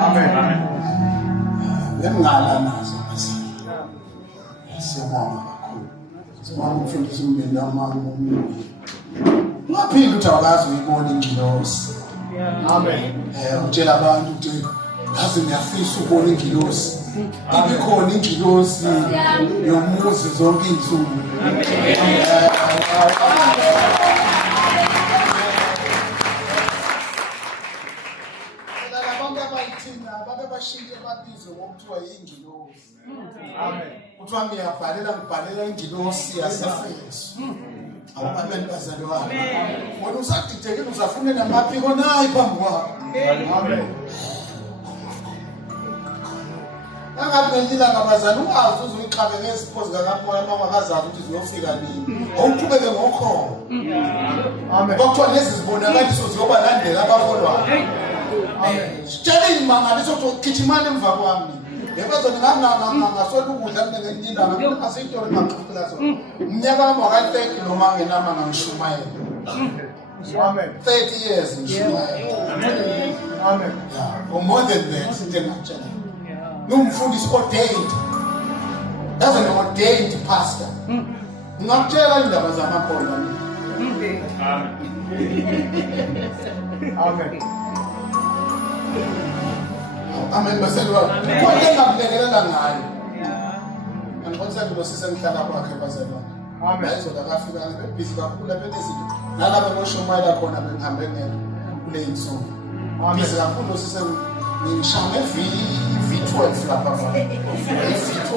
Amen. Ngaphinde uthawakazi uyibona ingilosi. Amen. Utshela abantu ukuthi ngaze ngiyafisa ukubona ingilosi. Ibikhona ingilosi yomuzi zonke insuku. Abantu abayithina abantu abashintshe babizo ngokuthiwa yingilosi. Amen. Kuthiwa ngibhalela ingilosi yaseFesu. Amen bazali wami. Wena usadidekile uzafuna namaphiko nayi phambi kwakho. Amen. Angaphela ngabazali ungazi uzoyiqhabe ngesiphozi kaMoya mangakazazi ukuthi ziyofika nini. Awuqhubeke ngokho. Amen. Kwakuthiwa lezi zibonakaliso ziyobalandela abafolwayo. Amen. Sitshela imangaliso ukuthi gijimani emva kwami. Yebazona ngasola ukudla kunengindaba ngingasiyithola ngaxoxela sona. Umnyaka wami waka-30 noma ngenama ngishumayela. Amen. 30 years ngishumayela. Amen. Yeah. Or more than that, into ngakutshela. Ngumfundisi ordained. That's an ordained pastor. Ngakutshela indaba zamakholwa. Amen. Amen. Amen baselwa. Konke ngakulekelela ngayo. Angiqonisa lo sisengihlala kwakhe baselwa. Amen. Ayizona kafika bebhizi kakhulu lapha ezinto. Nalapha noshomayela khona bengihambe kule insuku. Bhizi kakhulu ngishame V12 lapha manje. V12.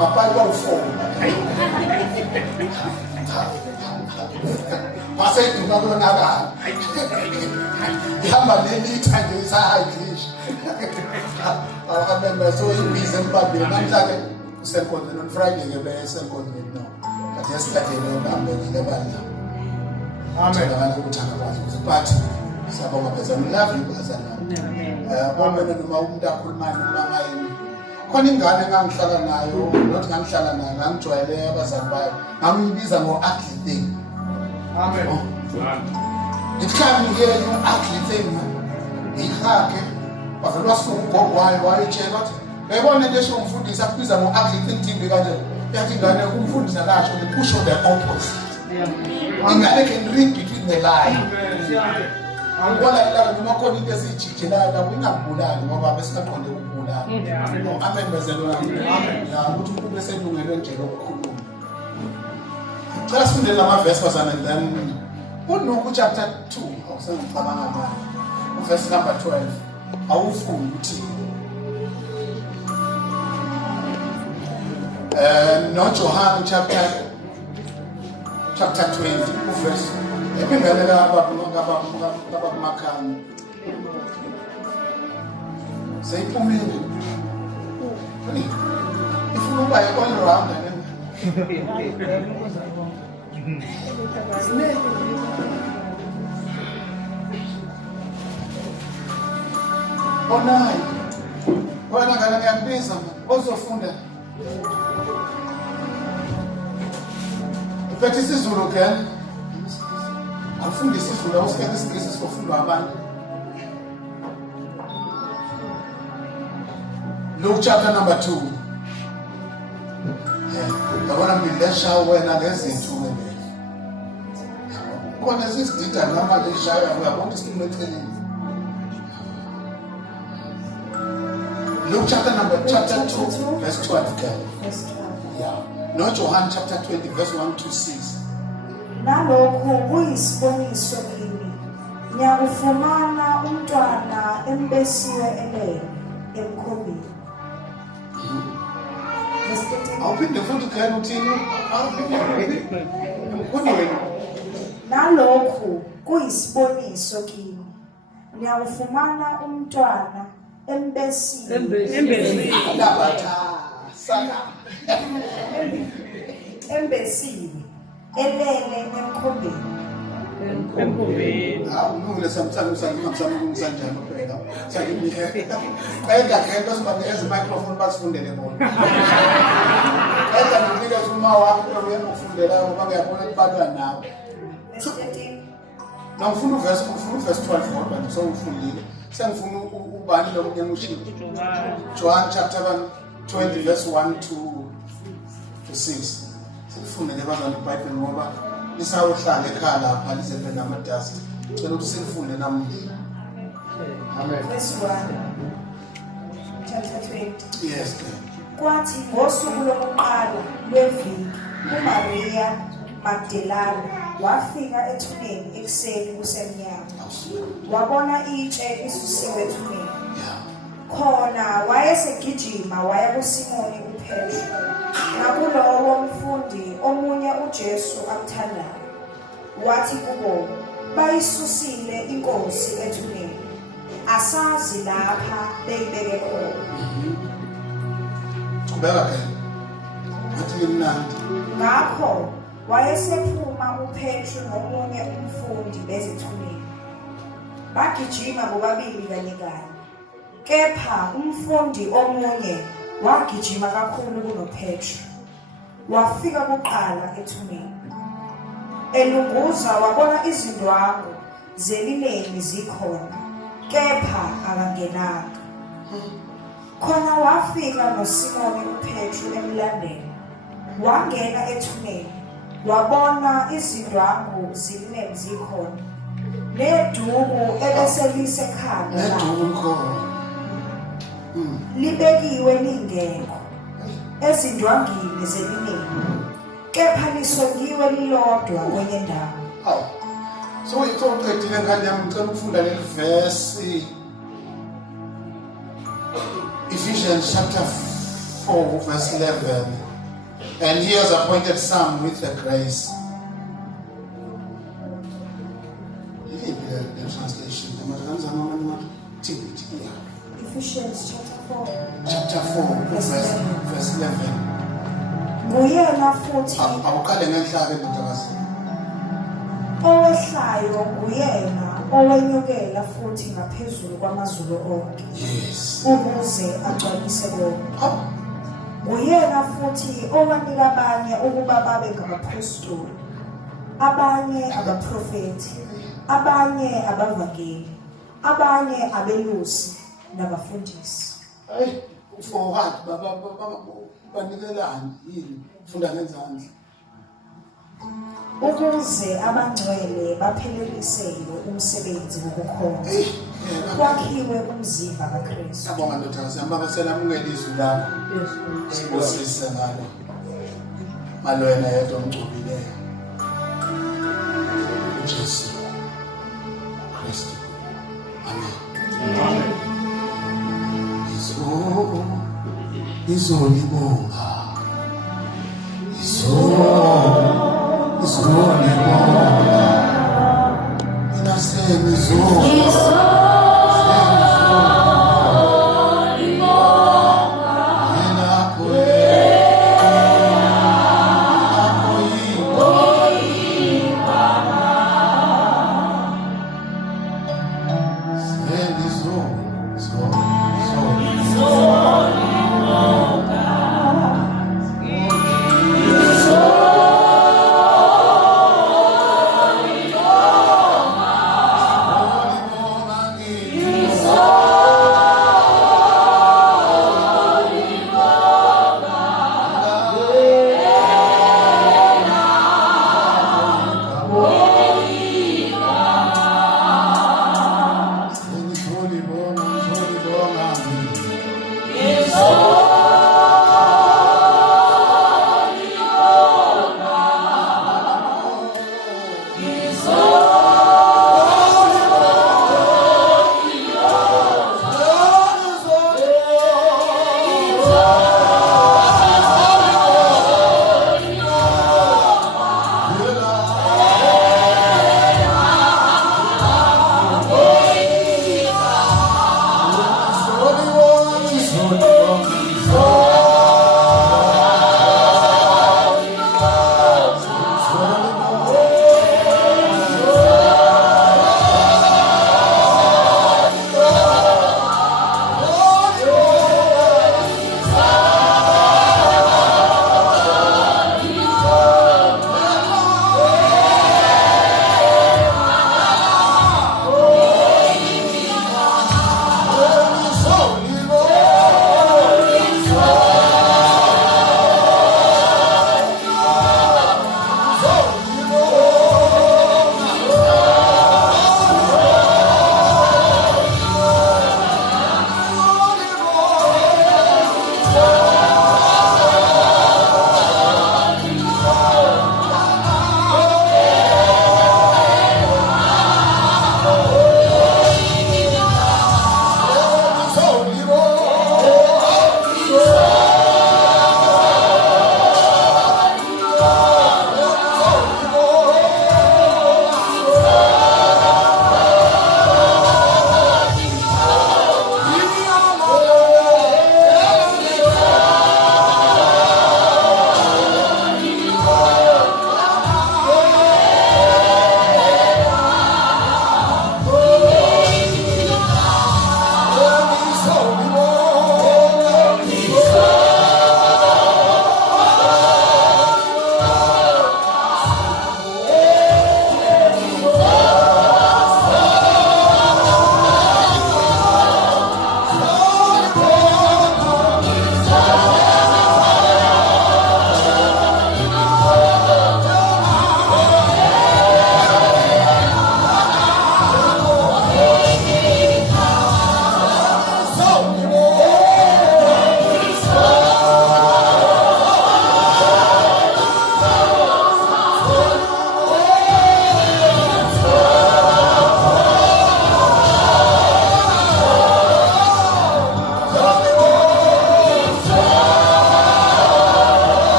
Mapayi bawu4. Baseduka konakala. Ihamba nelitha nje isahayidlisha. Amen baso ibize empabeni namhlanje usenkonzweni on Friday ke besenkonzweni no. Kade yesterday ngihambe ngilebandla. Amen. Abantu ukuthanda kwazi but siyabonga phezulu love you bazana. Bombe noma umuntu akhulumayo noma ngayini. Khona ingane engangihlala nayo, not ngangihlala nayo, ngangijwayele abazali bayo. Ngangiyibiza ngo-ugly thing. Amen. It can't hear you ugly thing. Ihake. Bavele wasuka ugogo wayo wayitshela ukuthi bebona into esho umfundisi akubiza ngo-ugly thing kanje. Yathi ingane umfundisi akasho the push of the opposite. Ingane can read between the lines. Angibona la noma khona into esijijelayo lapho ingakubulali ngoba besingaqonde ukubulala. Amen bazalwane. Amen. Ya ukuthi umuntu eselungele nje lokukhuluma. Cela sifunde la verse bazana then uNuku chapter 2 awusengicabanga manje. Verse number 12. Awufundi uthi no John chapter 20 verse ebingelela abakumakhani seyiphumile ifuna ukuba all round Onai wena ngane ngiyakubiza ozofunda Uphethe isiZulu ke Afundisa isiZulu awusikele isingisi sifundwa abantu Luke chapter number 2 Yabona ngilesha wena ngezinto wena Khona sisidida noma leshaya uyabona isinto eceleni Luke chapter 2 verse 12 verse 12 Yeah No John chapter 20 verse 1 to 6 Nalokho kuyisiboniso kimi ngiyakufumana umntwana embesiwe elele emkhobeni Awuphinde futhi khona uthini Nalokho kuyisiboniso kimi ngiyakufumana umntwana embesiwe elele emkhobeni Ngule sometimes ngisanjani phela. Sayimiyeka. Ayengakhetha sibanikeza microphone basifundele bona. Ayenda nginikeza uma wakho uyakufundela ngoba ngiyabona ukubadwa nawe. Ngifuna uverse 12 kodwa nje sewufundile. Sengifuna ubani lo munye ushilo. John chapter 20 verse 1 to 6. Sifunde lebazana iBhayibheli ngoba lisawuhlala ekhaya lapha lize namadust. Ngicela ukuthi sifunde namuhla. Amen. Verse 1. Chapter 20. Yes. Kwathi ngosuku lokuqala lweviki uMaria Magdalene wafika ethuneni ekuseni kusemnyama. Wabona itshe lisusiwe ethuneni. Khona wayesegijima waya kuSimoni uPetru nakulowo mfundi omunye uJesu amthandayo. Wathi kubo, bayisusile inkosi ethuneni. Asazi lapha beyibeke khona. Kubeka ke. Athi mnandi. Ngakho wayesephuma uPetru nomunye umfundi bezethuneni. Bagijima bobabili kanye kanye. Kepha umfundi omunye wagijima kakhulu kunoPetru. Wafika kuqala ethuneni. Elunguza wabona izindwangu zelineni zikhona, kepha akangenanga. Khona wafika noSimoni uPetru emlandeni. Wangena ethuneni, wabona izindwangu zelineni zikhona, neduku ebeselisekhanda Neduku libekiwe lingekho ezindwangini zelineni, kepha lisongiwe lilodwa kwenye ndawo. Hawu. So itoqedile ngane yami ngicela ukufunda leli verse Ephesians chapter 4 verse 11. And he has appointed some with the grace. The translation. Ephesians Chapter 4 verse 11. Nguyena futhi Awuqale ngenhlaka endodakazi. owehlayo nguyena owenyukela futhi ngaphezulu kwamazulu onke. Yes. Ukuze agcwalise konke. Hawu. Nguyena futhi owanika abanye ukuba babe ngabapostoli, abanye abaprofeti, abanye abavangeli, abanye abelusi nabafundisi. Hey, for what? Banikelani yini? Funda ngezandla. Ukuze abangcwele baphelelisele umsebenzi wokukhonza. Hey, Kwakhiwe umzimba kaKristu. sabonga ndodakazi yami baselamukela izwi lakho. Sibusise ngalo. Malo yena yedwa omgcobileyo. uJesu Kristu. Amen. Izolibonga. Izolibonga. Inasemi izolibonga.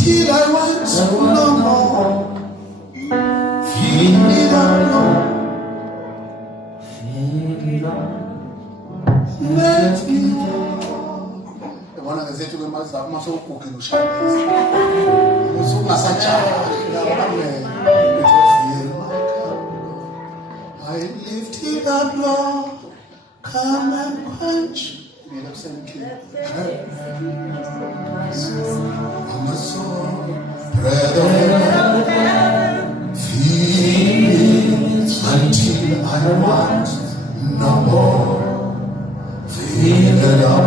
till I want no more. Feed me down low. Let me walk. The one that said to him, "I'm so cooking to shine." So much I lifted up, Lord, come and quench. I'm a soul, bread of heaven, feed me until I want no more. Fill it up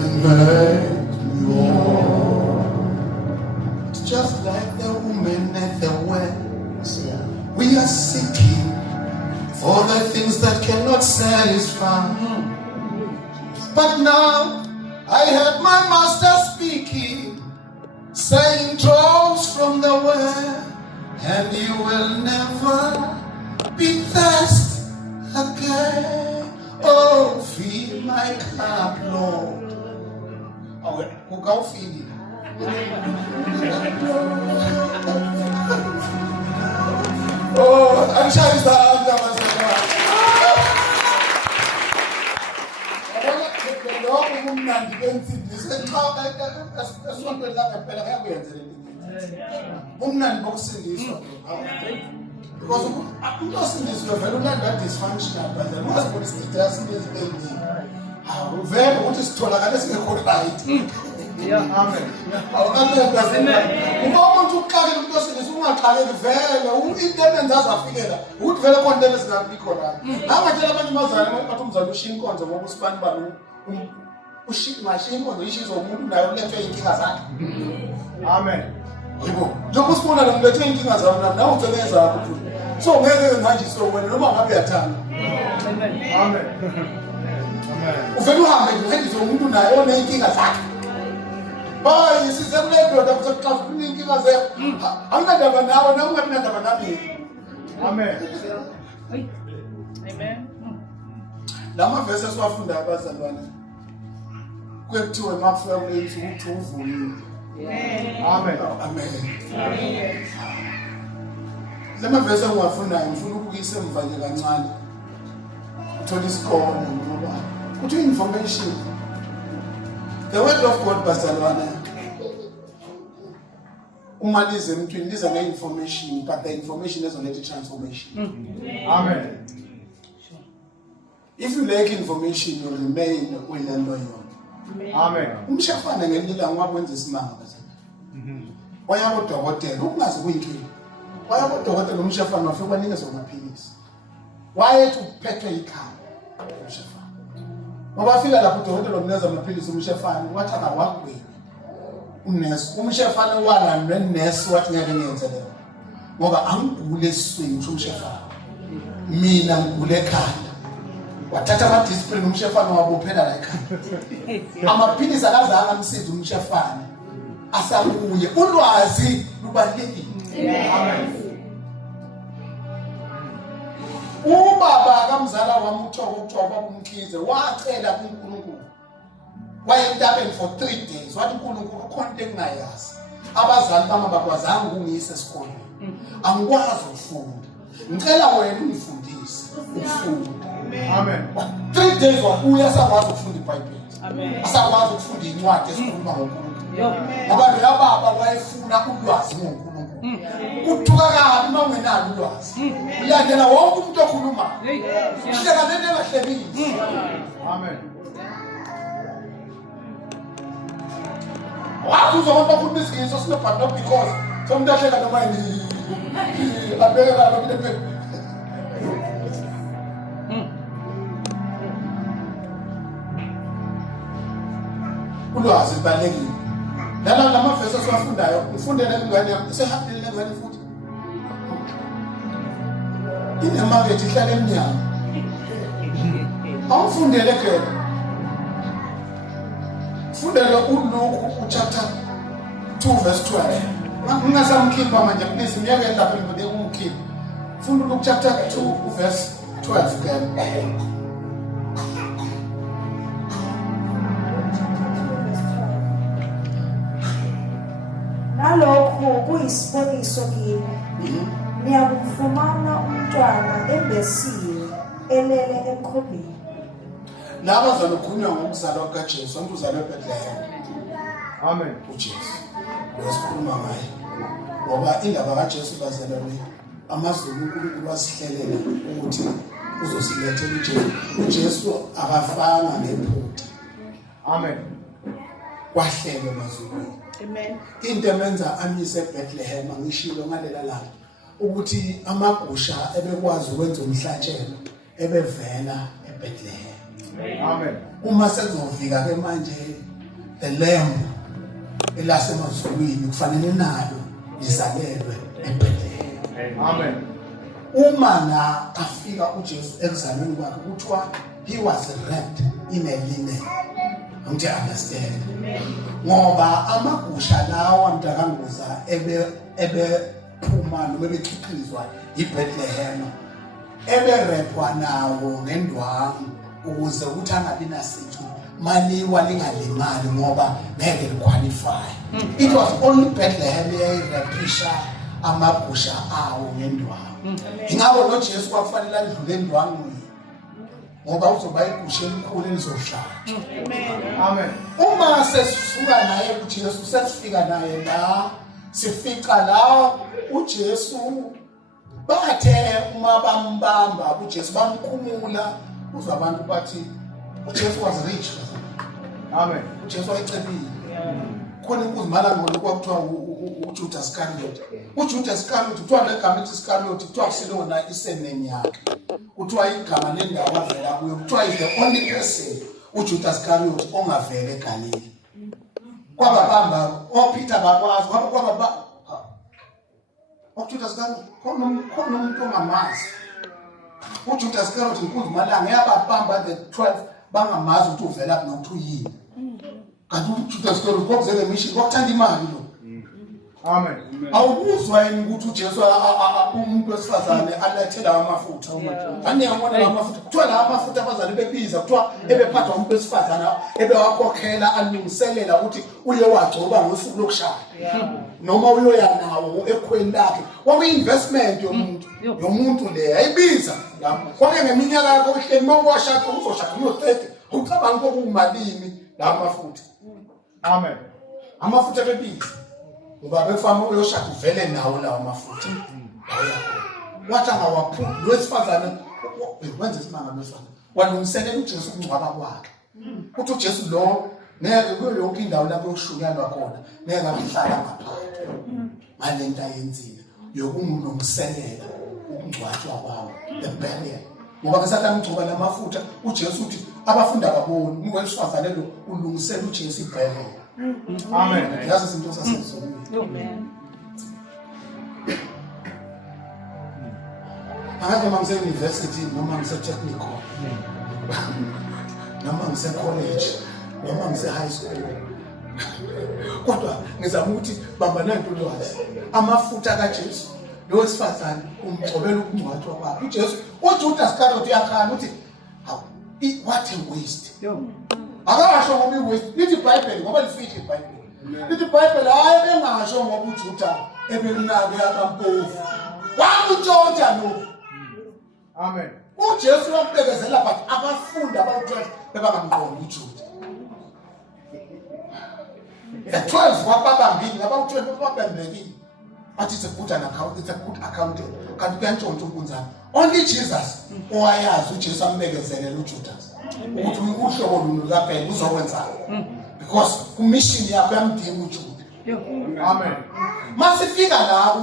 and make me whole. It's just like the woman at the well. We are seeking for the things that cannot satisfy. But now I heard my master speaking, saying, draw from the well, and you will never be thirsty again. Oh, fill my cup, Lord. Oh, who can feed it? Oh, I'm sure it's Amen. Njengokusibona lo mlethe inkinga zawo nawo uceleza akho. So ngeke nganje so wena noma ngabe uyathanda. Amen. Amen. Uvela uhambe nje umuntu naye onenkinga zakhe. Boy, sisemle ndoda kuzoxaza inkinga zakhe. Angindaba nawe noma ungathanda nami. Amen. Amen. Lama verse esiwafunda abazalwane. Kwethiwe mafika kulezi ukuthi uvulile. Amen. Amen. Lama verse engiwafundayo ngifuna ukuyisa emva nje kancane. Uthola isikole ngoba kuthi information. The word of God bazalwane. Umalize emntwini liza nge-information, but the information is only transformation. Amen. If you lack information, you remain with the Amen. Umshafana ngelila ngwakwenza isimanga bazalwane. Waya kodokotela ukungazi kuyinkinga. Waya kodokotela umshafana wafika kwanikeza amaphilisi. Wayethi uphethwe ikhanda umshafana. Mabafika lapho udokotela omnikeza amaphilisi umshafana wathi akawagwini. Unesi umshafana wala nenesi wathi ngeke ngiyenze leyo. Ngoba angigule eswini umshafana. Mina ngigule ekhanda. Wathatha ama discipline umshafana wabophela la ekhanda. Amaphilisi akazanga amsiza umshafana. Asabuye ulwazi lubalekile. Amen. Ubaba kamzala wami uthoko umkhize wacela kuNkulunkulu. Wayentabeni for 3 days. Wathi uNkulunkulu khona into engingayazi. Abazali bami bakwazanga ukungiyisa esikoleni. Angikwazi ukufunda. Ngicela wena ungifundise. Ufunda. Amen. 3 days wabuya sakwazi ukufunda iBhayibheli. Amen. Asakwazi ukufunda incwadi esikhuluma ngoNkulunkulu. Ngoba laba bayefuna ulwazi ngoNkulunkulu. Uthuka kabi uma ungenalo ulwazi. Ulandela wonke umuntu okhuluma. Uhleka nento engahlekisi. Amen. Wathi uzobona ukuthi isikhiso sinobhato because somuntu ahleka noma yini. Abeka la bile. Ulwazi libalekile. Lama verse esiwafundayo ufundele ingane yakho sehambile lengane futhi. Inemarriage ihlala emnyango. Awufundele ke. Fundele uLuke chapter 2 verse 12. Ngingasamkhipha manje please ngiyeke lapha ngibode umkhipha. Funda uLuke chapter 2 verse 12 ke. Nalokho kuyisiboniso kimi. Niyakufumana umntwana embesiwe elele emkhobeni. Laba bazalokhulunywa ngokuzalwa kukaJesu, umuntu uzalwe eBethlehem. Amen. uJesu. Losikhuluma ngaye. Ngoba indaba kaJesu bazalwane amaZulu uNkulunkulu wasihlelela ukuthi uzosilethela uJesu. uJesu akafanga nephutha. Amen. Kwahlelwe emazulwini. Amen. Into emenza amise eBethlehem angishilo ngalela la ukuthi amagusha ebekwazi ukwenza umhlatshelo ebevela eBethlehem. Amen. Uma sezofika ke manje the lamb elasemazulwini kufanele nalo lizalelwe eBethlehem. Amen. Uma na afika uJesu ekuzalweni kwakhe kuthiwa he was wrapped in a linen. Don't you understand? Ngoba amagusha lawa mntakanguza ebe phuma noma bechiqizwa iBethlehem eberepwa nawo ngendwangu ukuze ukuthi angabi nasithu maliwa lingalimali ngoba ngeke liqualify. It was only Bethlehem eyayirepisha amagusha awo ngendwangu. Ingakho lo Jesu kwakufanele adlule endwangweni ngoba uzoba igusha elikhulu elizohlatshwa. Amen. Uma sesisuka naye uJesu sesifika naye la sifica la uJesu bathe uma bambamba uJesu bamkhumula uzwa abantu bathi uJesu was rich. Amen. uJesu wayecebile. Khona inkuzimala ngolokho kuthiwa uJudas Iscariot. uJudas Iscariot kuthiwa legama Iscariot kuthiwa kuselona isename yakhe. Kuthiwa igama lendawo avela kuyo kuthiwa is the only person uJudas Iscariot ongavela eGalile. Kwababamba oPeter bakwazi kwababa uJudas Iscariot khona umuntu ongamazi. uJudas Iscariot inkuzimala yababamba the 12 bangamazi ukuthi uvela nokuthi uyini. Kanti uJudas Iscariot kwakuzele mission kwakuthanda imali lo. Amen. Awubuzwa yini ukuthi uJesu umuntu wesifazane alethela amafutha. Aniyabona amafutha. Kuthiwa la amafutha abazali bebiza kuthiwa ebephathwa umuntu wesifazane ebewakhokhela alungiselela ukuthi uye wagcoba ngosuku lokushaya. Noma uyoya nawo ekhweni lakhe. Kwakuyi-investment yomuntu le ayibiza. Kwake ngeminyaka yakho uhleli mawashada uzoshada uyo-30 ucabanga kokumalini la amafutha. Amen. Amafutha bebiza. Ngoba befama uyoshada uvele nawo lawo amafutha. Wathi angawaphula lwesifazane wenza isimanga lwesifazane. Walungiselela uJesu ukungcwaba kwakhe. Uthi uJesu lo ngeke kuyo yonke indawo lapho yokushunyalwa khona ngeke ahlala ngaphandle. Malento ayenzile yokumlungiselela ukungcwatshwa kwawo the burial. Ngoba ngesathi amgcoba lamafutha uJesu uthi abafundi ababoni uwesifazane lo ulungisela uJesu iburial. Amen. Yazi izinto zasezulwini. Amen. Angathi mangise university noma ngise technical. Noma ngise college, noma ngise high school. Kodwa ngizama ukuthi bamba nanto lwazi. Amafutha kaJesu lo wesifazane umgcobela ukungcwatshwa kwakhe. uJesu uJudas Iscariot uyakhala uthi what a waste. Akasho ngoba iwaste. Lithi iBhayibheli ngoba lifike iBhayibheli. Lithi iBhayibheli hayi bengasho ngoba uJuda ebekunake yakampofu. Wamutshontsha lo. Amen. uJesu wambekezela but abafundi abawu-12 bebangamqondi uJuda. The 12 wababambile abawu-12 babambekile. But it's a good account, it's a good accountant. Kanti kuyantshontsha ukunzana. Only Jesus owayazi uJesu ambekezelele uJudas. Ukuthi uhlobo luni kaBhele uzokwenzani. Because kumission yakho yamdinga uJuda. Amen. Masifika la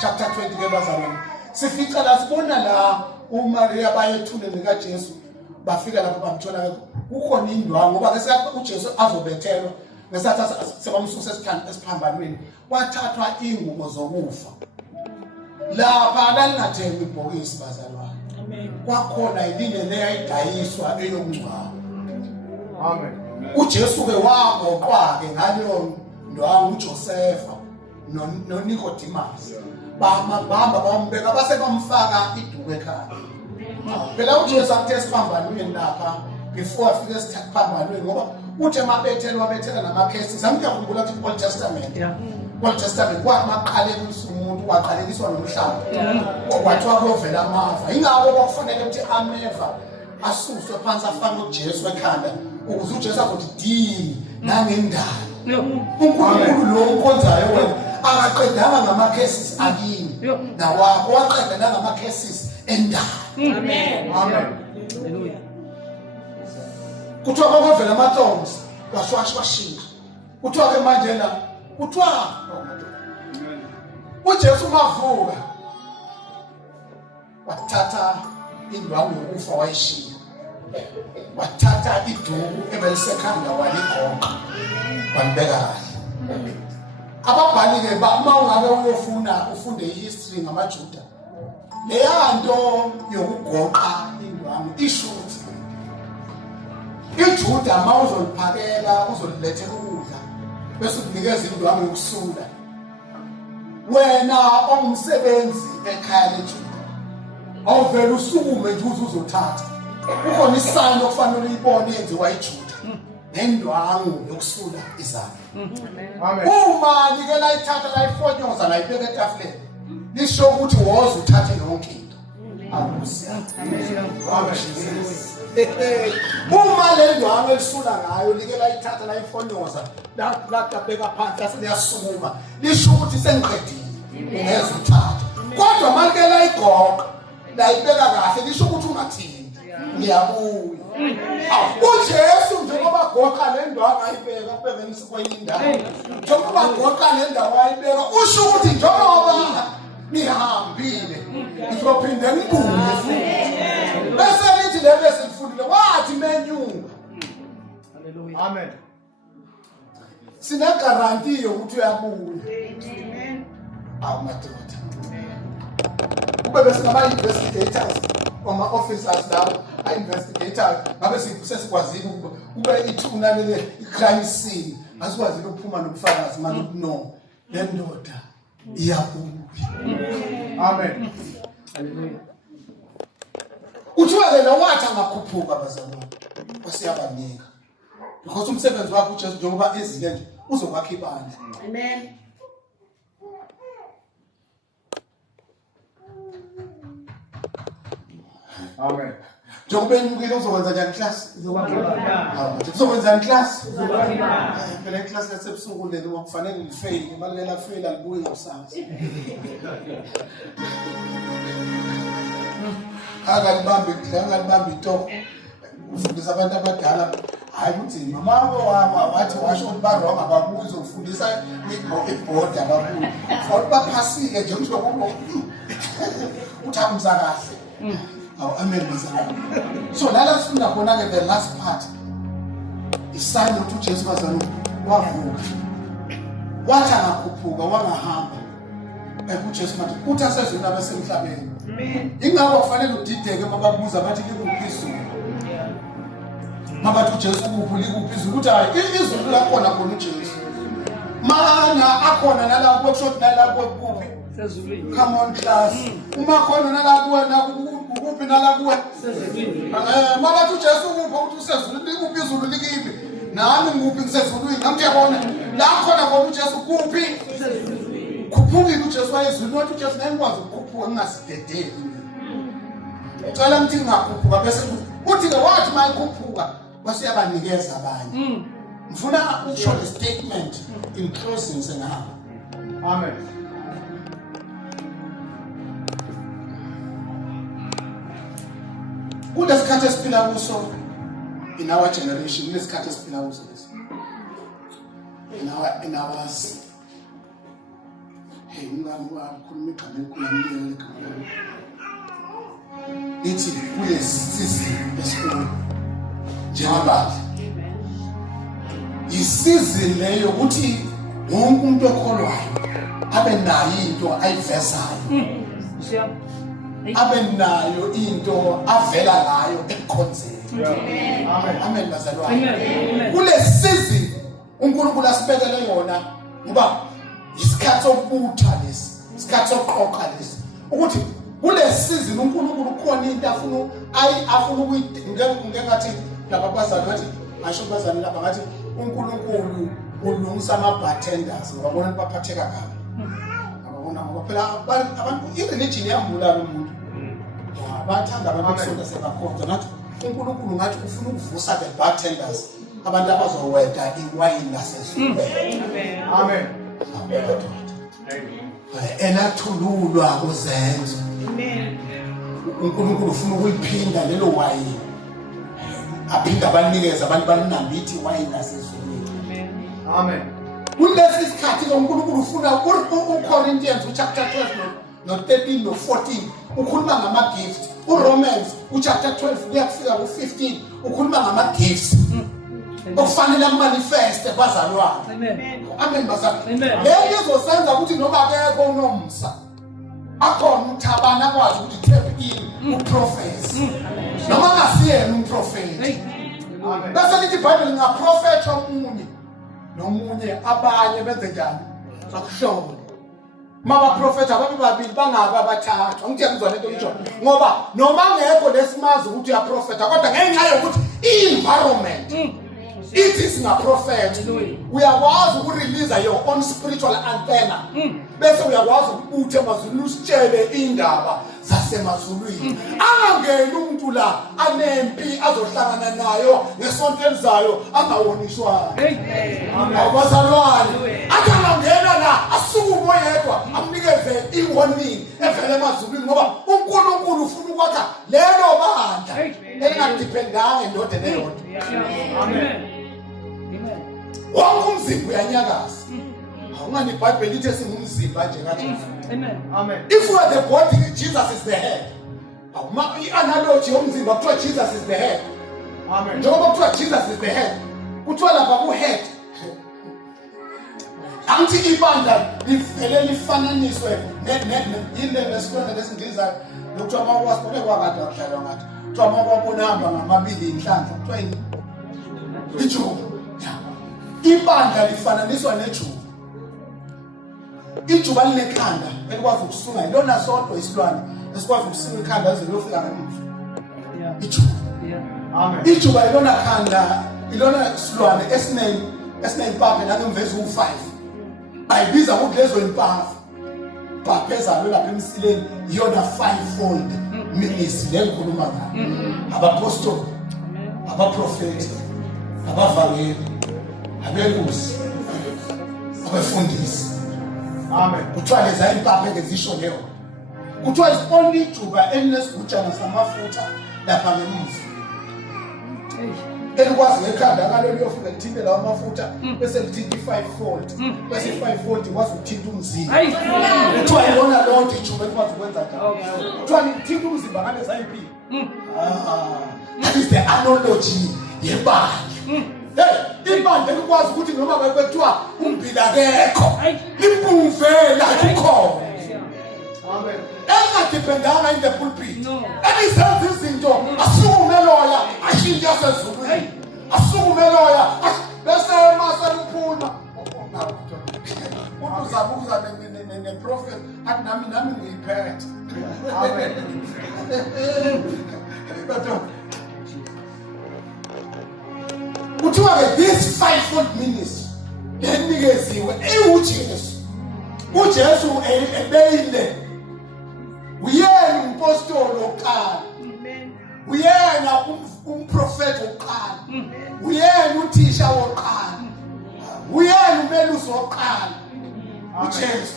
chapter 20 ke bazalwane. Sifika la sibona la uMaria bayethule likaJesu bafika lapho bamthola kukhona indwangu ngoba ke uJesu azobethelwa ngesathi sebamsusa esiphambanweni wathathwa ingubo zokufa lapha lalingathengwa ibhokisi bazalwane. Amen. Kwakhona ilinye leyayidayiswa eyokungcwaba. Amen. uJesu ke wagoqwa ke ngaleyo ndwangu uJosefa noNicodemus bamba bambeka base bamfaka iduku ekhaya. Phela uJesu athe esiphambanweni lapha before afike esiphambanweni ngoba uthe mabethelwa bethela namakhesi samkuyakhumbula ukuthi Old Testament Old Testament kwamaqalekisa umuntu waqalekiswa nomhlaba kwathiwa kuyovela amava ingakho kwakufanele ukuthi ameva asuswe phansi afane uJesu ekhanda ukuze uJesu azothi dini nangendalo uNkulunkulu lo ukhonzayo wena akaqedanga ngama cases akini nawakho waqeda ngama cases endalo. Amen. Amen. Kuthiwa kwavela amathongs washintsha kuthiwa ke manje la kuthiwa uJesu mavuka wathatha indwangu yokufa wayishiya wathatha iduku ebelisekhanda waligoqa walibeka kahle. Ababhali ke uma ungabe uyofuna ufunde ihistory ngamaJuda leya nto yokugoqa indwangu ishuthi iJuda mawuzoliphakela uzolilethela ukudla bese ukunikeza indwangu yokusula wena ongumsebenzi ekhaya leJuda awuvela usukume nje uzothatha ukhona isayini okufanele uyibone yenziwa iJuda nendwangu yokusula izandla. Amen. Uma nikela ithatha la ifonyoza la ibeka etafuleni lisho ukuthi woza uthathe yonke into. Uma le ndwangu elisula ngayo likela ithatha la ifonyoza la tabeka phansi aseliyasukuma lisho ukuthi sengiqedile ungeza uthatha kodwa malikela igoqa la ibeka kahle lisho ukuthi ungathini ngiyabuya. uJesu njengoba goqa le ndwangu ayibeka ubeke emsikweni indawo njengoba goqa le ndawo ayibeka usho ukuthi njengoba nihambile ngizophinde ngibuye futhi bese lithi lebe sifundile wathi menyuka. Amen. Sine guarantee yokuthi uyabuya. Madoda kube bese ngaba investigators oma officers lawo investigators ngabe sesikwazile kube ithuna lele crime scene asikwazile ukuphuma nobufakazi manje no le ndoda iyabuya. Amen. Hallelujah. Uthiwa ke wathi angakhuphuka bazalwane wasiyabanika because umsebenzi wakhe uJesu njengoba ezile nje uzokwakha ibandla. Amen. Amen. Njengoba enyukile uzokwenza njani class? Uzokwenza class? Phela iclass lesebusuku leli wakufanele lifail imalela fail alibuyi ngakusasa. Akalibambi ito ufundisa abantu abadala hayi ukuthi mama wathi washo ukuthi baronga ababuzo ufundisa ibhodi ababuzo for baphasike nje njengoba uthamza kahle. Amen bazalwane. So lala sifunda khona ke the last part isayini ukuthi uJesu bazalwane wavuka wathi angakhuphuka wangahamba uJesu mathi uthi asezweni abasemhlabeni. Ingakho kufanele udideke mababuza bathi likuphi izulu. Mabathi uJesu kuphi likuphi izulu ukuthi hayi izulu lakhona khona uJesu. Mana akhona nalapho kusho nalapho kuphi sezulwini. Come on class. Uma khona nalapho wena kuphi nalapho sezulwini. Mabathi uJesu kuphi ukuthi usezulwini likuphi izulu likipi. Nami nguphi ngisezulwini ngathi yabona la khona khona uJesu kuphi sezulwini. Kuphukile uJesu wayezulwini wathi uJesu ngekwazi ukukhuphuka ngingasidedeli. Ucela mthi ngakhuphuka bese uthi ke wathi mayikhuphuka wasiyabanikeza abanye. Ngifuna ukusho the statement in closing senahamba. Amen. Kulesikhathi esiphila kuso in our generation kulesikhathi esiphila kuso lesi. In ours. Hey ngikukhuluma igama elikhulu lekhaya. Ithi kulesizini esikhulu njengabadla. Isizini leyo ukuthi wonke umuntu okholwayo abe nayo into ayivezayo. Abe nayo into avela ngayo ekukhonzeni. Amen. Amen bazalwane. Kulesizini uNkulunkulu asibekele yona ngoba isikhathi sokubutha lesi, isikhathi sokuqoqa lesi. Ukuthi kulesizini uNkulunkulu khona into afuna ngathi laba bazalwane bathi asho bazalwane laba ngathi uNkulunkulu ulungisa ama-bartenders ngababona baphatheka kabi. Ngababona ngoba phela abantu i-religion iyambulala umuntu. Bathanda abantu kusonta sebakhonza ngathi uNkulunkulu ngathi ufuna ukuvusa the bartenders abantu abazoweda iwayini lasezulwini. Amen. Elathululwa kuzenzo. uNkulunkulu ufuna ukuyiphinda lelo wayini. Aphinda abanikeza abantu balinambithi iwayini lasezulwini. Amen. Kulesi sikhathi uNkulunkulu ufuna uCorinthians chapter 12 no 13 no 14 ukhuluma ngama-gifts. uRomans chapter 12 kuya kufika ku-15 ukhuluma ngama-gifts okufanele amanifeste bazalwane. Amen bazalwane. Lento izosenza ukuthi noma akekho unomsa akhona umthabana akwazi ukuthi tap in uprofesi noma ngasiyena umprofeti. Bese lithi iBhayibheli ngaprofethi omunye nomunye abanye benze njani bakuhlole. Mabaprofetha babe babili bangabe abathathu. Angithi yakuzwa lento ngisho ngoba noma ngekho lesimazi ukuthi uyaprofetha kodwa ngenxa yokuthi i-environment ithi singaprofetha uyakwazi ukurelease your own spiritual antenna bese uyakwazi ukubutha emazulwini usitshele indaba zasemazulwini. Angangeni umuntu la anempi azohlangana nayo ngesonto elizayo angawonishwa. Abazalwane akangena la asukume yedwa amnikeze i-warning evele emazulwini ngoba uNkulunkulu ufuna ukwakha lelo bandla elingadipendanga endodeni eyodwa. Amen. Wonke umzimba uyanyakaza. Awungani iBhayibheli lithi singumzimba nje kaJesu. Amen. If we are the body, Jesus is the head. I-analogy yomzimba kuthiwa Jesus is the head. Amen. Njengoba kuthiwa Jesus is the head, kuthiwa lapha ku-head. Angithi ibandla livele lifananiswe nesilwane lesingilizayo lokuthiwa mawuwasibone kwakade wakudlalwa ngathi kuthiwa mawuwabonahamba ngamabili inhlanhla kuthiwa yini? Ijuba. Ibandla lifananiswa nejuba. Ijuba linekhanda elikwazi ukusunga ilona sodwa isilwane esikwazi ukusunga ikhanda lize liyofika ngemuva. Ijuba. Amen. Ijuba ilona khanda ilona silwane esinempaphe nangemvezi u5. Bayibiza ukuthi lezo impaphe baphezalo lapha emsileni iyona fivefold ministry lengikhuluma ngayo. Abapostoli, abaprofeti, abavangeli, abelusi, abefundisi. Amen. Kuthiwa leza impaphe ngezisho leyo. Kuthiwa only ijuba elinesigujana samafutha lapha ngemuva. Elikwazi ngekhanda ngalo liyofika lithinte lawo mafutha bese lithinta i5fold. Bese i5fold ikwazi ukuthinta umzimba. Kuthiwa yona lonke ijuba elikwazi ukwenza njalo. Kuthiwa lithinta umzimba ngaleza impilo. That is the analogy yebandla. Hey, ibandla likwazi ukuthi noma bekuthiwa umbila akekho limpuvela kukhona. Amen. Engadipendanga in the pulpit. Ebisenza izinto asukume loya ashintshe asezulwini. Asukume loya bese mase luphuma. Uthi uzabuza ne-prophet athi nami ngiyiphethe. Amen. Kuthiwa ke this fivefold ministry lenikeziwe uJesu. uJesu ebeyile uyena umpostoli oqala. Uyena umprofeti oqala. Uyena uthisha oqala. Uyena umelusi oqala. uJesu.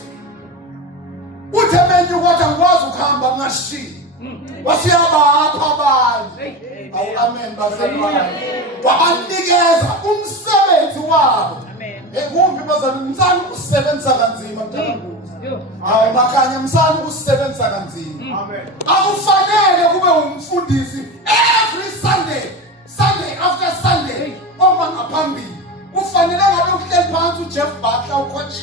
Uthe menye ukuthi angikwazi ukuhamba ngashiya. Wasiyabapha abantu. Awu amen bazalwane. Wabanikeza umsebenzi wabo. Kumbi bazalwane umsana ukusebenza kanzima mntanami. Hayi makhanya umsana ukusebenza kanzima. Amen. Akufanele kube umfundisi every Sunday after Sunday oma ngaphambili. Kufanele ngabe uhleli phansi uJeff Butler ucoach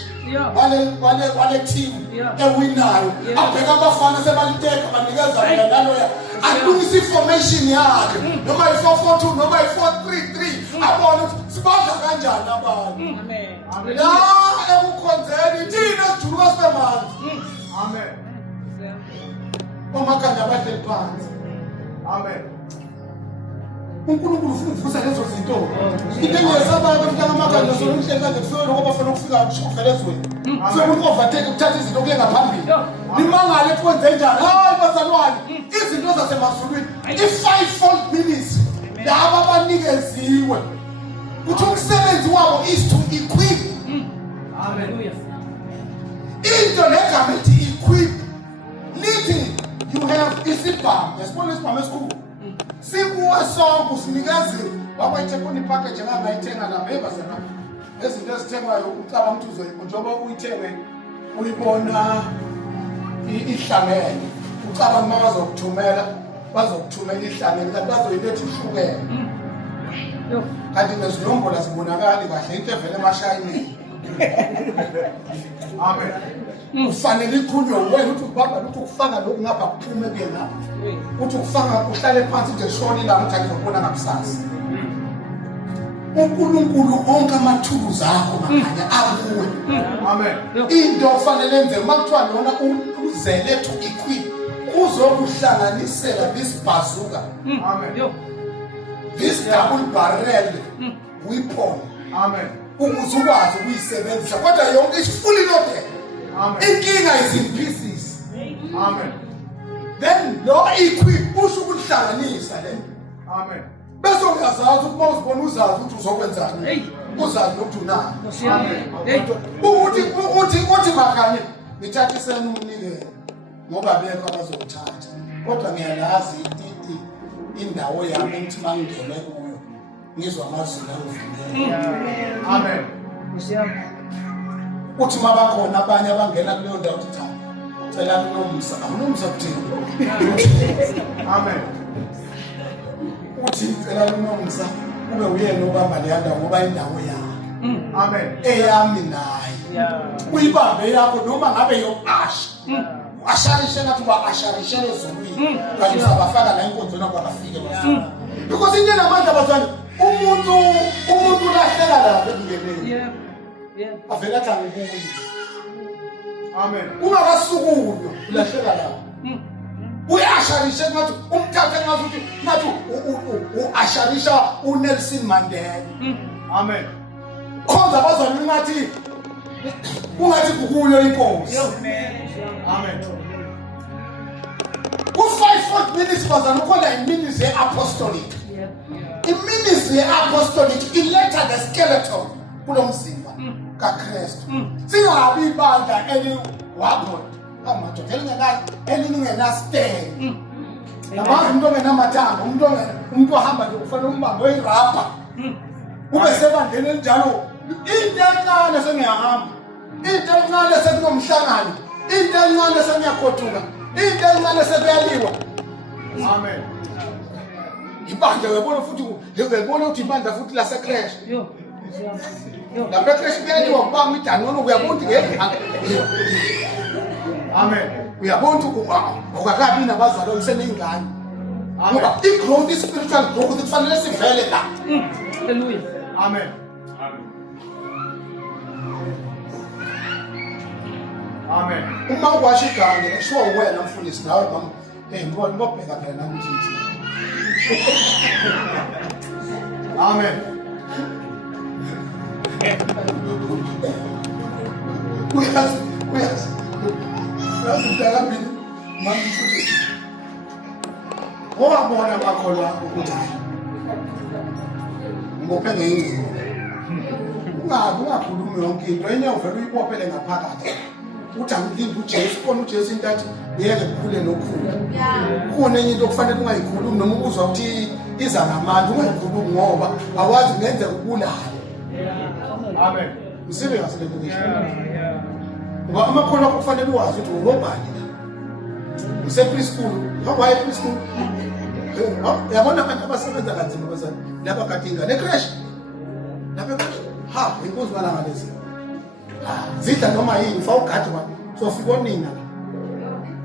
wale team ewinayo abheka abafana sebaliteka banikeza mina naloya alungisa information yakhe noma i442 noma i433 abona ukuthi sibadla kanjani abantu. Amen. La ekukhonzeni thina sijuluka sibemanzi. Amen. Omakhanya abahleli phansi. Amen. uNkulunkulu ufuna ukuvusa lezo zinto. Into engiyesaba abantu amakanda solution kanje kufika lokho bafuna ukufika kushukhela ezweni. So umuntu overtake ukuthatha izinto kuye ngaphambili. Nimangale kwenze njani? Hayi bazalwane, izinto zasemazulwini i5-fold ministry laba abanikeziwe. Uthi umsebenzi wabo is to equip. Hallelujah. Into legama ethi equip lithi you have isibhamu. Yasibona isibhamu esikhulu. Sikuwe sonke usinikazi wakwayithekoni package engangayithenga lapha ebazana. Ezinto ezithengwayo ucaba ukuthi uzoyibo njengoba uyithenge uyibona ihlangene. Ucaba uma bazokuthumela ihlangene kanti bazoyiletha ihlukene. Kanti nezinombolo azibonakali kahle into evele emashayini. Amen. Ufanele ikhulunywe wena uthi ubaba uthi ukufaka lokhu ngapha kuphume kuyena. Uthi ukufaka uhlale phansi nje shoni la ukuthi akuzobona ngakusasa. uNkulunkulu onke amathuluzi akho makhanya akuwe. Amen. Into ofanele enze makuthiwa lona uzele to equip uzokuhlanganisela this bazooka. Amen. This double barrel weapon. Amen. Ukuze ukwazi ukuyisebenzisa kodwa yonke is-fully loaded. Amen. Inkinga is in pieces. Amen. Then lo equip usho ukuhlanganisa le. Amen. Bese uyazazi uma uzibona uzazi ukuthi uzokwenzani. Uzazi ukuthi unani. Amen. Uthi makhanye ngithathisene umnikelo ngoba bekho abazothatha. Kodwa ngiyalazi indawo yami ukuthi mangene kuyo ngizwa amazwi avumela. Amen. Uthi mabakhona abanye abangena kuleyo ndawo uthi cha cela kunomsa awunomsa kuthini. Amen. Uthi cela kunomsa kube uyena obamba le ndawo ngoba indawo yakho. Amen. Eyami naye uyibambe yakho noma ngabe yoasha asharishe ngathi ba-asharishe ezulwini kanti uzabafaka la enkonzweni kwabafike bafika because into enamandla abazali umuntu ulahleka lapho ekungeneni avele athi angikuyo. Amen. Ungakasukunywa ulahleka lapho uyasharishe ngathi umthathe ngathi u-asharisha uNelson Mandela. Amen. Khonza abazali ngathi ungathi kukuyo inkosi. Amen. Ku5-fold ministry bazana ukhona iministry apostolic. Iministry apostolic iletha the skeleton kulo mzimba kaKristu. Singabi ibandla eliwabo amadoda elingena stand. Yamazi umuntu ongenamathambo, umuntu ohamba nje kufanele umbambe oyirabha. Ube sebandleni elinjalo into encane sengiyahamba. Into encane sekunomhlangano. Into encane sengiyagoduka. Into encane sekuyaliwa. Amen. Ibandla uyabona futhi uyabona ukuthi ibandla futhi la secrash. La secrash kuyaliwa kubanga idanono uyabona ukuthi ngeke. Amen. Uyabona ukuthi ukakabi nabazali osenengane. Ngoba i-growth spiritual growth kufanele sivele la. Hallelujah. Amen. Amen. Uma ukwasha igama kushiwo wena mfundisi nawe mama ngibona ngobheka phela nami ngithi. Amen. Uyazi phela mina mama mfundisi wabona bakholwa ukuthi ngophenge ingcino ungakhulumi yonke into enye uvela uyibophele ngaphakathi. Uthi angilindi uJesu khona uJesu intathi ngeke kukhule nokhulu. Khona enye into okufanele ungayikhulumi noma ubuzwa ukuthi iza ngamandla ungayikhulumi ngoba awazi ngenze ukubulala. Amen. Serious le ngisho. Ngoba amakhono okufanele uwazi ukuthi ngobani la. Preschool, ngokwaye preschool. Yabona abantu abasebenza kanzima bazali lapha kadinga le crash. Lapha crash. Ha, inkosi bana ngalezi. Zidla noma yini ufawugadi wami sofika onina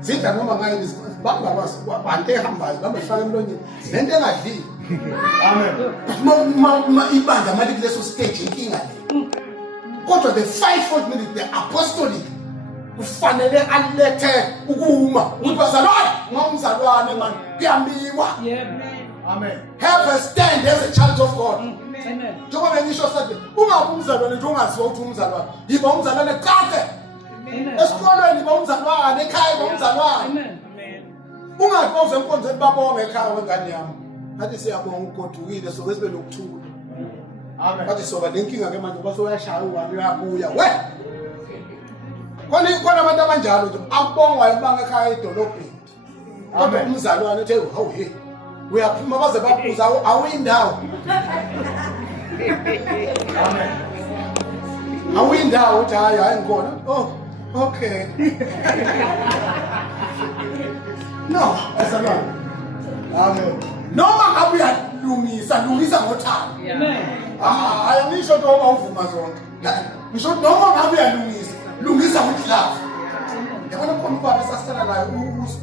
zidla noma ngayini bamba bante hambayo bamba ifaka emlonyeni lento engadlili. Amen. Ibandla mali kuleso stage inkinga le kodwa the 5-fold ministry the apostolic kufanele alethe ukuma ukuthi bazalwane ngomzalwane man kuyambiwa. Amen. Have a stand as a child of God. Amen. Njengoba bengisho sathi ungabe umzalwane nje ungaziwa ukuthi umzalwane. Yiba umzalwane kade. Amen. Esikolweni yiba umzalwane, ekhaya yiba umzalwane. Amen. Ungakoze enkonzweni babonge ekhaya wengane yami. Ngathi siyabonga ugodukile so kesibe lokuthula. Amen. Bathi soba lenkinga ke manje base uyashaya uwani uyabuya. We. Khona abantu abanjalo nje akubongwa ibanga ekhaya edolobheni. Kodwa umzalwane ethe hawu he. Uyaphuma baze babuza awuyindawo. Amen. Awuyindawo uthi hayi ngikona. Oh, okay. No, asalwana. Amen. Noma ngabe uyalungisa ngothando. Amen. Ayisho noma uvuma zonke. Ngisho noma ngabe uyalungisa with love. Yabona khona ubaba esasithala naye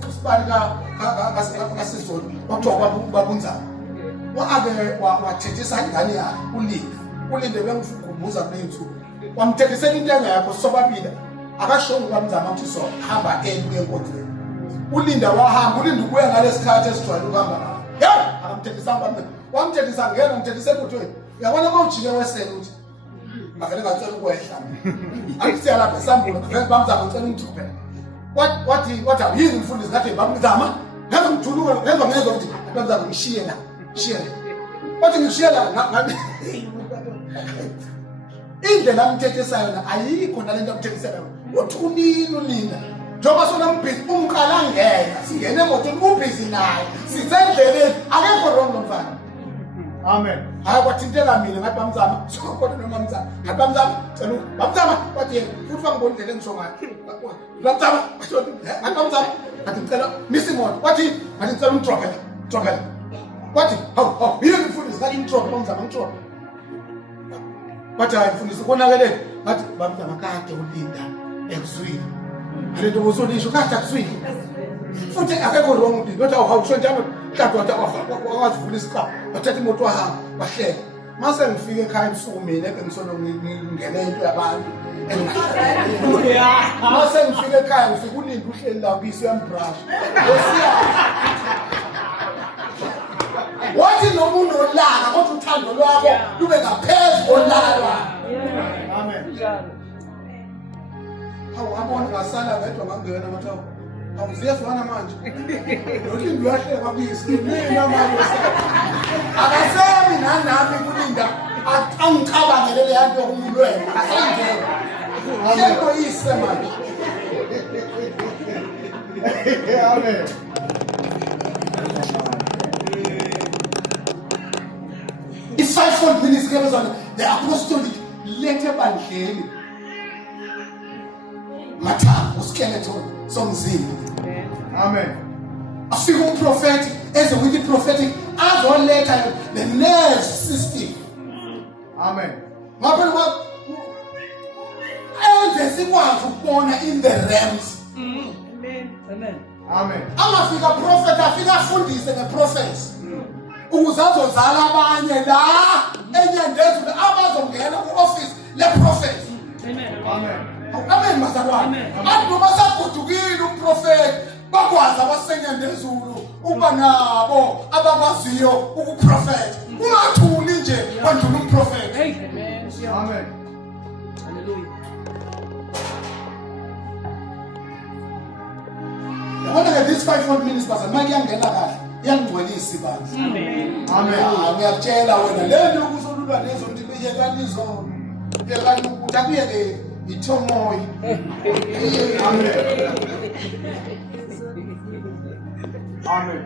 usibani kasizolo wakuthiwa babunzana. Waake wathethisa ingane yakhe ulinde bengikhumbuza kunethu. Wamthethesela into engekho sobabili akashongo kwamzama ukuthi so hamba enkonzweni. Ulinda wahamba ulinda ukuya ngalesikhathi esijwayele ukuhamba ngayo. Yebo akamthethisa kwami. Wamthethisa ngena umthethise kuthweni. Uyabona mawujike wesele uthi avele ngacela ukwehla. Akusiya lapha esambulo vele bamzama ngicela ngithuphe. What are you mfundisi ngathi bamzama ngabe ngijuluka ngezwe ukuthi bamzama ngishiye la. Wathi ngishiye la ngabe indlela amthethesayo la ayikho nalento amthethesayo. Uthi unini ulinda. Njoba sona mbhizi umqala ngena singene emotweni ubhizi naye sisendleleni akekho wrong mfana. Amen. Hayi kwathintela mina ngathi bamzama sokodwa noma bamzama ngathi bamzama cela bamzama bathi futhi bangibona indlela engisho ngayo bamzama ngathi bamzama ngathi ngicela misimoto wathi ngathi ngicela umdropele wathi hawu yini mfundisi ngathi umdropele bamzama ngidrope bathi hayi mfundisi konakele ngathi bamzama kade ulinda ekuzwini lento bosolisho kade akuzwini futhi akekho wrong uthi not awusho njalo kade wakazivula isikhathi wathatha imoto wahamba wahleka mase ngifike ekhaya ebusuku mina bengisona ngingena into yabantu mase ngifike ekhaya ngifike ulinda uhleli la bisi yambrush wathi noma unolaka kodwa uthando lwakho lube ngaphezulu kolala. Amen. Hawu abona ngasala ngedwa ngangena mathawu awuziyezwana manje lolinda uyahleka bisi mina manje akasemi nanami kulinda angicabangele le nto kumulweni asangena yebo yise manje. Amen. It's 5 minutes the apostolic letter bandleni mathambo skeleton somzimba. Amen. Afika umprofeti eze with the prophetic azoletha the nerve system. Amen. Ngaphela kwa enze sikwazi ukubona in the realms. Amen. Amen. Angafika prophet afika afundise ngeprophets. Ukuze azozala abanye la enyandezulu abazongena ku-office le-prophet. Amen. Amen bazalwane. Abantu noma sagudukile umprofeti bakwazi abasenyandezulu ukuba nabo abakwaziyo ukuprofeta. Ungathuli nje kwandlula umprofeti. Amen. Amen. Hallelujah. Yabona ke this 5 minutes bazalwane manje iyangena kahle. Iyangcwelisa ibandla. Amen. Amen. Ngiyakutshela wena lento kusolulwa lezo ukuthi beyekani izona. Yekani ukuthi akuyeke ithomoyi. Amen. Amen.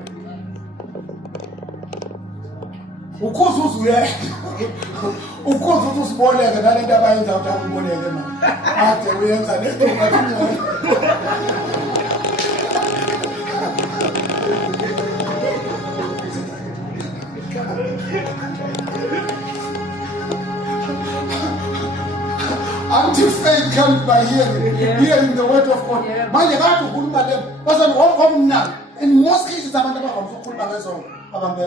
Ukhuza uzuye. Ukhuza ukuthi usiboleke nalento abayenza ukuthi akuboleke manje. Ade uyenza lento ngathi until faith comes by hearing the word of God. Manje kade ukhuluma le bazana womnana in most cases abantu abavamile ukukhuluma ngezona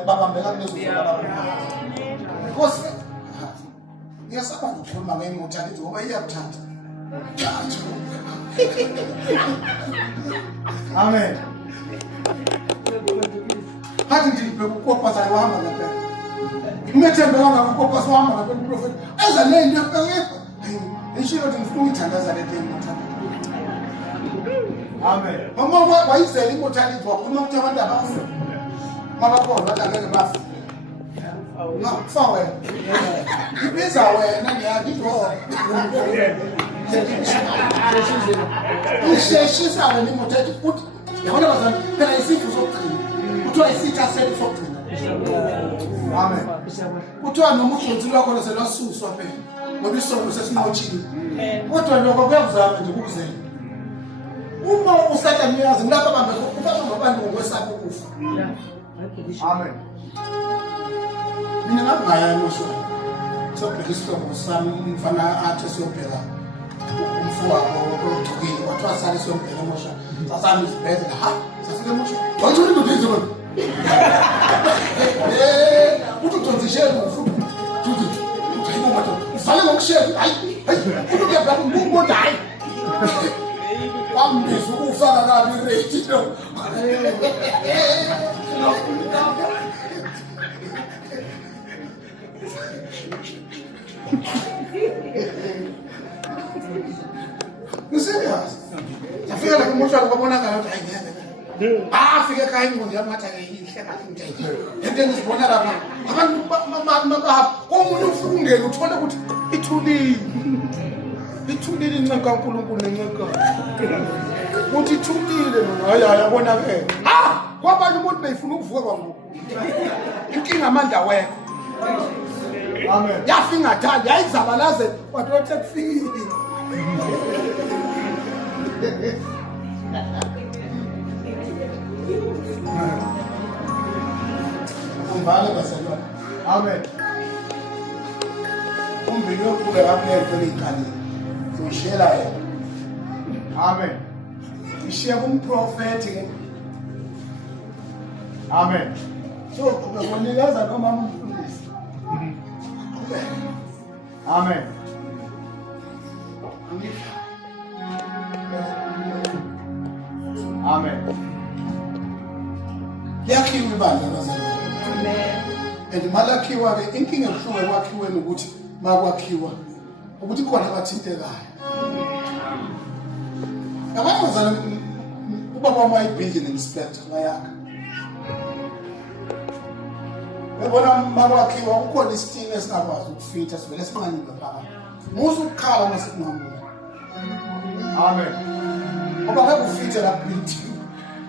babambeka kulezo zinto because ngiyasaba ukukhuluma ngeimortality ngoba iyakuthanda. Amen. Ngathi ndibheka ukopa zayo hamba ngempela. Umethembe wanga ukopa wahamba ngempela uprofeti. Eza lento yakho. Ishilo ukuthi ngifuna uyithandaza le themba thanda. Amen. Mama wayizela immortality wakhuluma ukuthi abantu abafa. Mabakho ngeke bafa. Ngakufa wena. Ibiza wena ngiyakho. Isheshisa wena immortality futhi. Yabona bazana phela isifo sokugcina. Kuthiwa isitha seli sokugcina. Amen. Kuthiwa noma ujonzi lwakho loselwasuswa phela. Ngoba isono sesinqotshile. Kodwa lokho kuyakuzama nje ukuzela. Uma uSathane uyazi ngilapha bambe ufaka ngabantu ngokwesaba ukufa. Amen. Mina ngabaya mosho. Sobheka isihlobo sami umfana athi siyobheka umfowabo ogcikile wathiwa sale siyobheka mosho. Sasami isibhedlela ha safika mosho. Wathi umuntu udize bona. Uthi utonzishela ufuthi. Uthi hayi mama ufale ngokushela. Hayi uthi uyabheka umuntu hayi. Wambiza ukufaka kabi irate lo. Serious. Afika la kumoshwa ukubonakala ukuthi ayingeke. Afike ekhaya ingqondo yamatha ngeyihle kahle ngithe. Into engizibona lapha abantu komunye ufungele uthole ukuthi ithulile. Ithulile inceka kaNkulunkulu nenceka. Uthi ithulile mina hayi ayabona ke. Kwabanye umuntu beyifuna ukuvuka kwangoku. Inkinga amanda wekho. Amen. Yafinga thandi yayizabalaze kwathi wathi kufikile. Umbale basalwana. Amen. Umbili yokuba kaplento leyiqali. Zoshela yena. Amen. Ishiya kumprofeti ke. Amen. So kunikeza noma umfundisi. Amen. Amen. Yakhiwe ibandla bazalwane. Amen. And malakhiwa ke inkinga ebuhlungu kwakhiweni ukuthi makwakhiwa ukuthi khona abathintekayo. Yabona bazalwane ubaba wama building inspector layakha. Yabona makwakhiwa ukhona isitina esingakwazi ukufitha sivele sinqanyile phakathi. Musu ukukhala masinqamuka. Amen. Ngoba ngeke ufithe la building.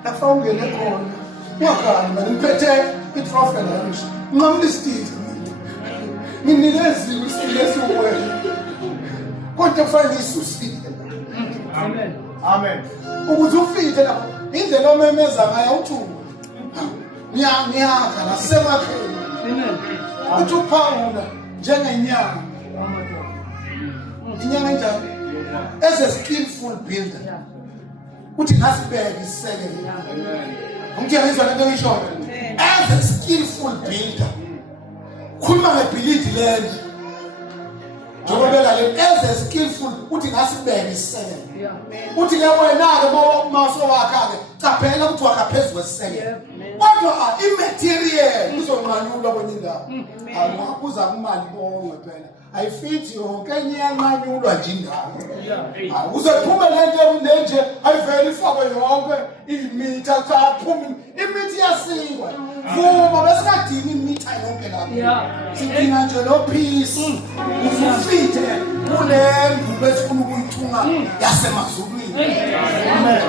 Lafa ungene khona. Ungakhala mina ngiphethe itrofela yamisha. Nqamula isititi. Nginikezi usilesi uwena. Kodwa kufanele isusile. Amen. Amen. Ukuthi ufithe lapho indlela omemeza ngayo uthuba. Ngiyakha la semakhaya. Amen. Uthi uphawula njengenyanga. Inyanga njani? As a skillful builder. Uthi ngasibeke isekele. Ngiyangizwa lento ngisho. As a skillful builder. Khuluma ngebhilidi leli. Njengoba le as a skillful uthi ngasibeke isekele. Uthi ke wena ke maso wakha ke caphela ukuthi wakha phezulu kwesekele. Kodwa immaterial uzonqanyulwa kwenye indawo. Akuza kumali bonke phela. Ayifithi yonke enyanqanyulwa nje indawo. Uzephuma lento nje ayiveli ifakwe yonke imitha cha phuma imithi yasingwa. Vuma bese kadini imitha yonke lapho. Sidinga nje lo peace. Ufithe kule ngubo esifuna ukuyithunga yasemazulwini. Amen.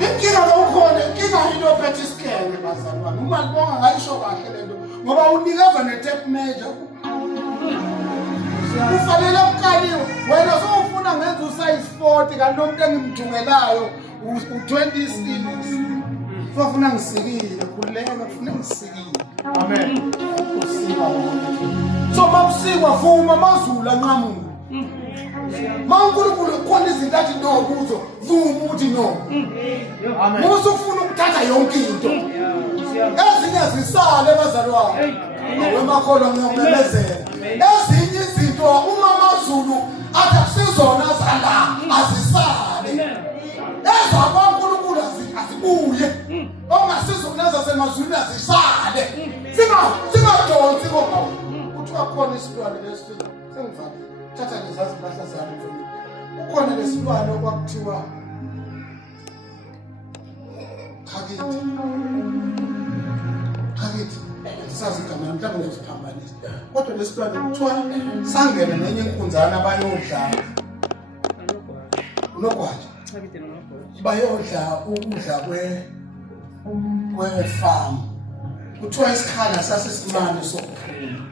Inkinga lokhona, inkinga into ophethe isikele bazalwane. Uma libonga ngayisho kahle lento ngoba unikezwa ne-tape measure. Kufanele ukukaliwe. Wena sowufuna ngenza u-size 40 kanti umuntu engimthungelayo u-26. Sofuna ngisikile, khuleka ufuna ngisikile. Amen. So makusikwa vuma amazulu anqamuka. Mawunkulunkulu khona izinto athi no kuzo vuma uthi no. Amen. Musu ufuna ukuthatha yonke into. Ezinye zisale bazalwane. Awemakholwa ngiyomemezela. Ezinye izinto uma amazulu athi akusizona zala azisale. Ezabankulunkulu zasemazulwini azisale singadonsi kongawo kuthiwa khona isilwane lesi sengivale thatha lezazi impahla zami mfowethu ukhona lesilwane okwakuthiwa Khakithi sazi igama mhlawumbe ngiziphambanisa kodwa lesilwane kuthiwa sangena nenye inkunzana bayodla unogwaja bayodla ukudla kwe-farm kuthiwa isikhala sasesimane sokuphuma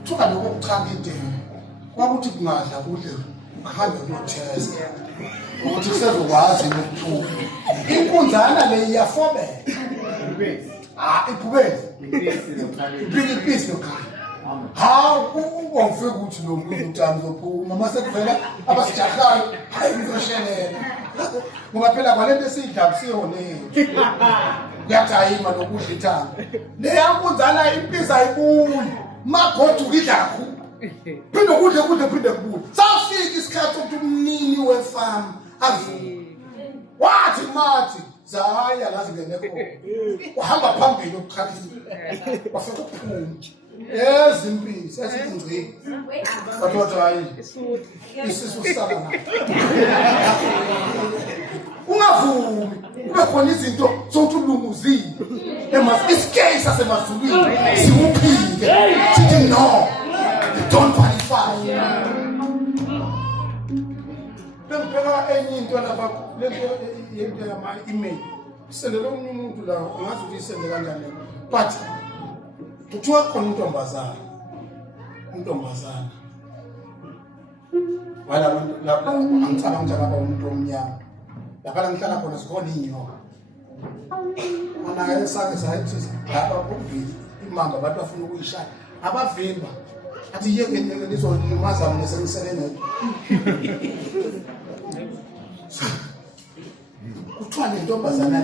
kuthiwa lokho kuchakide kwakuthi kungadla kudle uhambe kuyotest ukuthi kusezokwazi ukuphuma inkunzana le iyafobela iphubezi ipikipisi lokhaya ungangifeki ukuthi lo muntu utami zophuma mase kuvela abasijahayo hayi ngizoshelela ngoba phela kwalento esiyidla kusiyoneni kuyajayima lokudla ithanga leyankunzana impisa ayibuyi magoduka idlakho phinde kudle phinde kubuye safika isikhathi sokuthi umnini wefamu avuke wathi mathi zaya lazi ngene khona uhamba phambili ukukhakhile wafika ukuphuma ezimpisi esifungcini kodwa hayi isisu sala na ungavumi kube khona izinto zokuthi ulunguzile isikeye sasemazulwini siwuphike sithi no don't qualify bengibheka enye into lapha lento yento yama-email sendele omunye umuntu la ungazi ukuthi isende kanjani but kuthiwa khona untombazana wala lapha angicabanga nje ngaba umuntu omnyama lapha la ngihlala khona sikhona inyoka mana esake sayithi lapha kubili imamba abantu bafuna ukuyishaya abavimba athi yeke nizolimaza mina sengiselene kuthiwa le ntombazana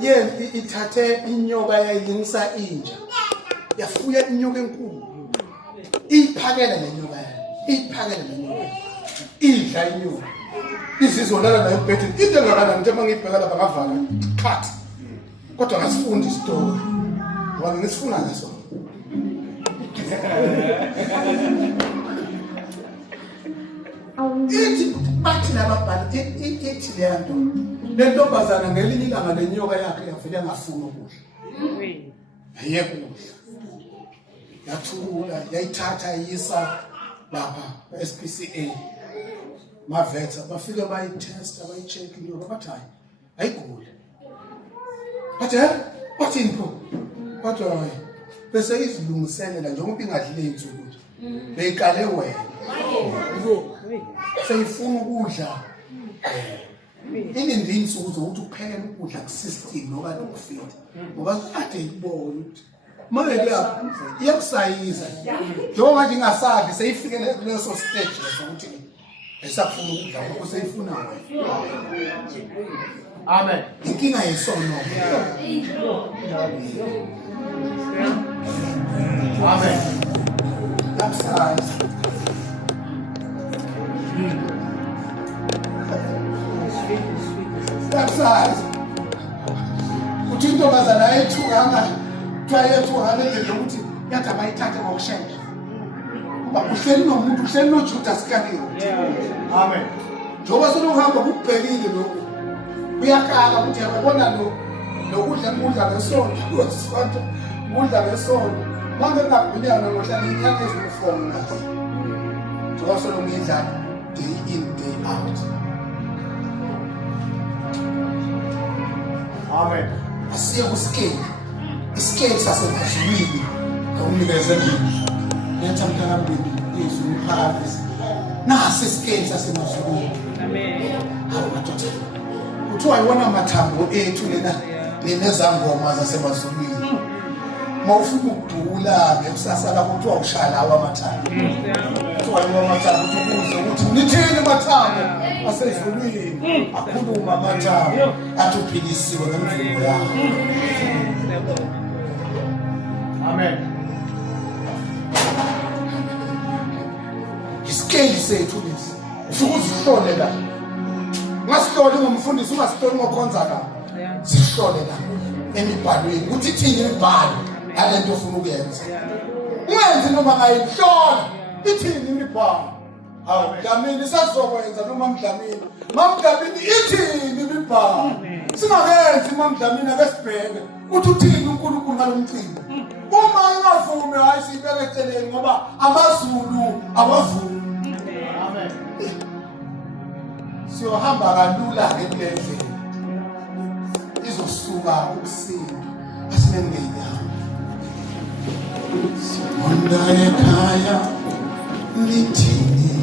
le ithathe inyoka yayilingisa inja yafuya inyoka enkulu iyiphakela lenyoka idla inyoka izizolala nayo ebhedini into engakanani nje mangiyibheka lapha ngavaka cut kodwa ngasifundi isitori ngoba ngisifuna ngaso ithi bathi lababhali ithi le nto le ntombazana ngelinye ilanga lenyoka yakhe yavele ngafuna ukudla ayekudla yathula yayithatha yisa lapha SPCA mavetha bafike bayitesta bayicheck inyoka bathi hayi ayiguli bathi bathi into bathi hayi bese izilungiselela njengoba ingadlile insuku nje beyiqale wena seyifuna ukudla ilinde insuku zokuthi uphekele ukudla kusystem noba ukufit ngoba kade ikubona ukuthi manje lapha iyakusayiza njengoba nje ingasabi seyifikele kuleso stage sokuthi esafuna ukudla ngoba seyifuna wena amen inkinga yesono amen that's right that's right uthi intombazana ayethukanga twayethukanga ngendlela ukuthi yathi abayithathe ngokushesha kuba uhleli nomuntu uhleli noJuda Iscariot amen njengoba sokuhamba kubhekile lokho uyakhala ukuthi yabona lokudla ngesonto kudla ngesonto manje ngabhunyana ngohlala inyanga ezifona nazo njengoba solongidla day in day out amen asiye kusikeli isikeli sasemazulwini awunikeze mina yathi mntana wami izulu phakathi nasi isikeli sasemazulwini amen awumadoda kuthiwa yiwona amathambo ethu nezangoma zasemazulwini mawufuna ukudula ngekusasa lakho kuthiwa ushala amathambo kuthiwa yiwo amathambo ukuthi nithini amathambo asezulwini akhuluma amathambo athi uphilisiwe ngemvumo yakho amen isikeli sethu lesi ufike uzihlole la ngasihlole ngomfundisi ungazihloli ngokhonza la sihlole la emibhalweni ukuthi ithini imibhalo yalento ofuna ukuyenza. Ungenzi noma ngayihlola ithini imibhalo. Hawu Dlamini sasizokwenza noma Mdlamini. Mamdlamini ithini imibhalo. Singakenzi Mamdlamini akesibheke ukuthi uthini uNkulunkulu ngalomcimbi. Uma ingavumi hayi sibeke eceleni ngoba amaZulu abavumi. Amen. Siyohamba kalula ke kulendlela. Izosuka ukusinda asinengeyama. Sibonda ekhaya lithini